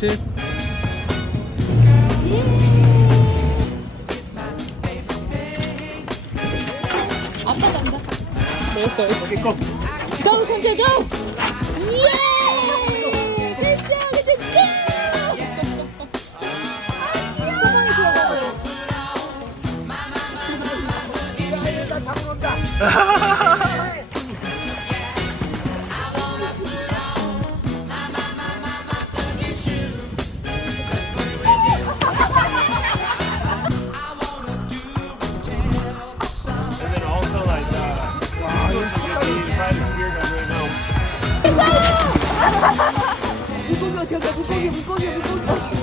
슛. 아빠 잔다. 먹었어. 오케이 고. go 컨트 go. 예. 그쵸 그쵸 그쵸. And then also like, wow, you get me private beer gun right now. 물고기 물고기 물고기 물고기.